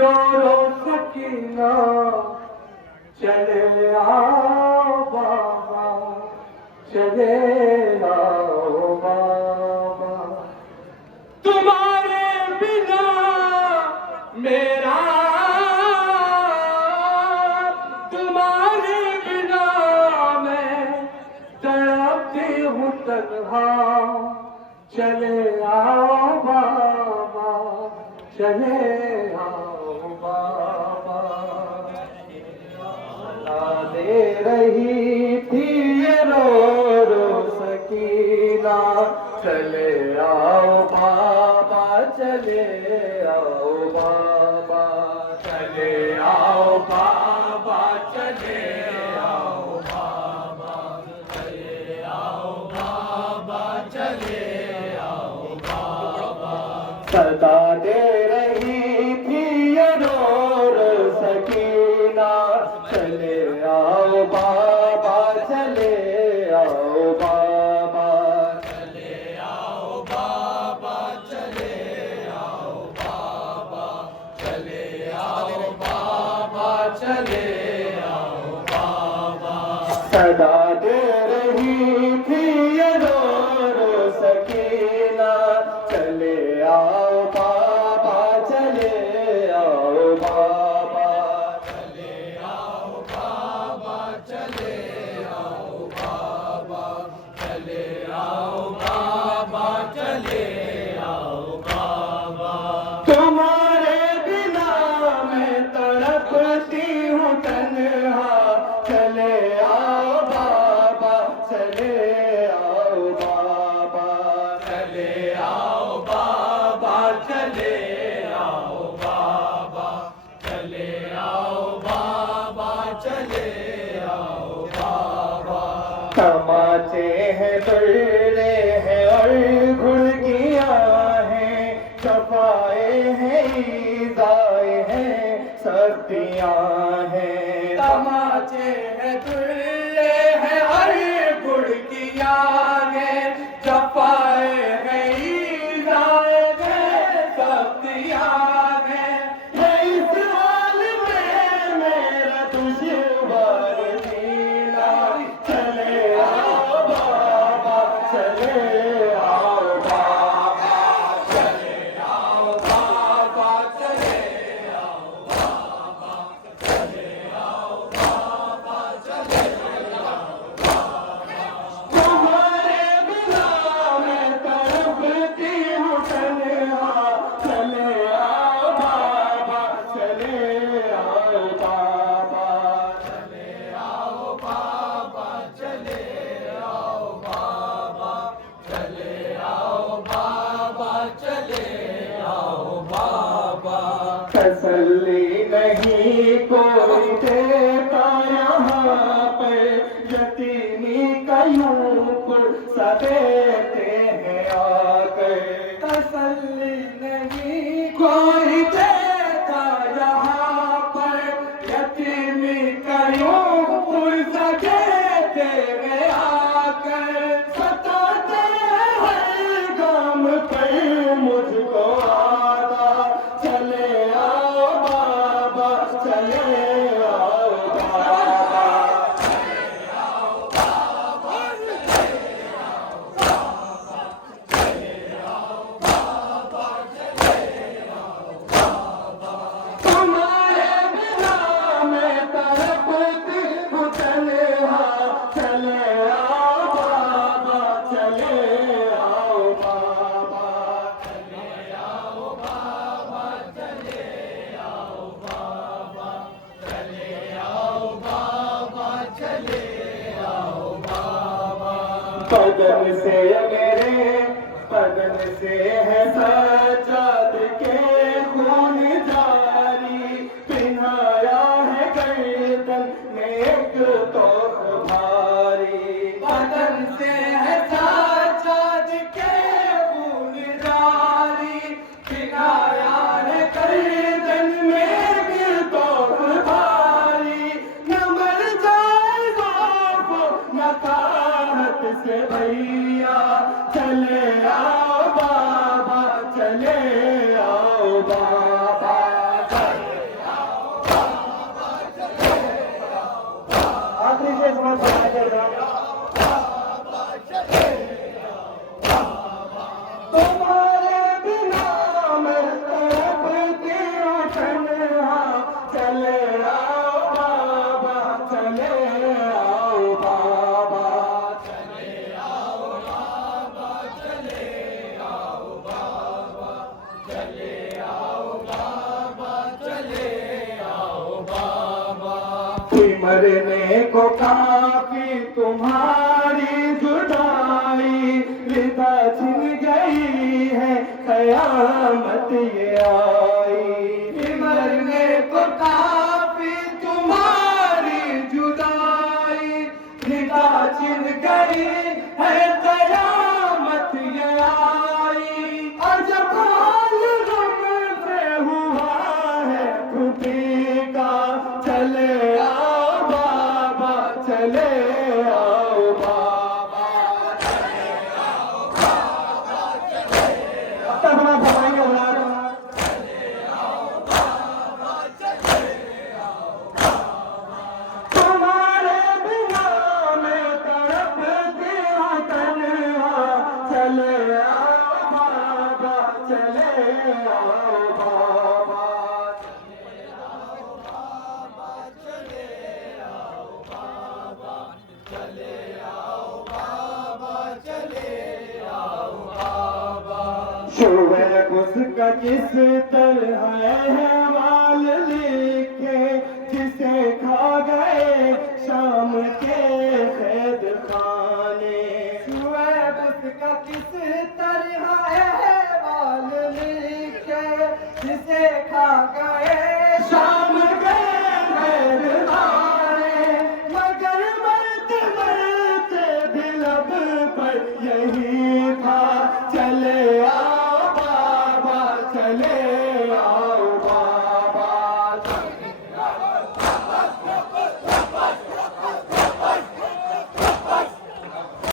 रो सकीना चले आओ बाबा, चले आओ बाबा। तुम्हारे बिना मेरा, तुम्हारे बिना मैं तड़पती हूँ तन्हा। चले आओ बाबा, चले आओ बाबा। दे रही थी ये रो रो सकीना, चले आओ बाबा, चले आओ बाबा, चले आओ बाबा, चले आओ बाबा, चले आओ बाबा, चले आओ बाबा। सदा दे रही थी ये रो रो सकीना, चले आओ बाबा, चले आओ बाबा, चले आओ बाबा, चले आओ बाबा, चले आओ बाबा, चले आओ बाबा। सदा दे रही थी ये रो रो सकीना, चले आओ बाबा, चले आओ बाबा, चले आओ बाबा, चले आओ बाबा, चले आओ बाबा, चले आओ बाबा। तुम्हारे बिना मैं तड़पती हूँ तन्हा, चले आओ बाबा, चले आओ बाबा, चले आओ बाबा, चले आओ बाबा, चले आओ बाबा, चले आओ बाबा। तमाचे हैं तुर्रे हैं और घुड़कियाँ हैं, शफाए हैं ईज़ाए हैं, सख्तियाँ हैं। तमाचे हैं तुर्रे हैं और घुड़कियाँ हैं, शफाए हैं ईज़ाए हैं, सख्तियाँ हैं। इस हाल में मेरा दुश्वार जीना, चले आओ बाबा, चले आओ बाबा, चले आओ बाबा, चले आओ बाबा, चले आओ बाबा, चले आओ बाबा। तुम्हारे बिना मैं तड़पती हूँ तन्हा, चले आओ बाबा, चले आओ बाबा, चले आओ बाबा, चले आओ बाबा, चले आओ बाबा, चले आओ बाबा। तसल्ली नहीं कोई देता यहाँ पर, यतीमी का यूं पुरसा देते हैं आकर। तसल्ली नहीं कोई देता यहाँ पर, यतीमी का यूं पुरसा देते हैं आकर। सताते हर गम पर मुझको आदा, चले आओ बाबा, चले आओ बाबा, चले आओ बाबा, चले आओ बाबा, चले आओ बाबा, चले आओ बाबा। तुम्हारे बिना मैं तड़पती हूँ तन्हा, चले आओ बाबा, चले आओ बाबा, चले आओ बाबा, चले आओ बाबा, चले आओ बाबा, चले आओ बाबा। बदन से मेरे बदन से है सजाद के खून जारी, पिन्हाया है गर्दन में एक तोप भारी। बदन से है सजाद के खून जारी, पिन्हाया है गर्दन में एक तोप भारी। न मर जाए न ताहत से भैया, चले आओ बाबा, चले तुम्हारे बिना मैं तड़पती हूँ तन्हा, चले आओ बाबा, चले आओ बाबा, चले आओ बाबा, चले आओ बाबा, चले आओ बाबा, चले आओ बाबा। मरने को काफी तुम्हारी जुदाई, विदा छिन गई है कयामत ये आई। मरने को काफी तुम्हारी जुदाई, विदा छिन गई है कयामत ये आई। अजब हाल गम से हुआ है खुदी का, चले आओ बाबा, चले आओ बाबा, चले आओ बाबा, चले आओ बाबा, चले आओ बाबा, चले आओ बाबा। तुम्हारे बिना मैं तड़पती हूँ तन्हा, चले आओ बाबा, चले आओ बाबा, चले आओ बाबा, चले आओ बाबा, चले आओ बाबा, चले आओ बाबा। शुभ उसका किस तरह है माल लिखे, जिसे खा गए शाम के कैद खाने। शुभ उसका किस तरह है माल लिखे, जिसे खा गए शाम के कैद खाने। मगर मरते मरते भी लब पर यही था, चले आओ बाबा, चले आओ बाबा, चले आओ बाबा,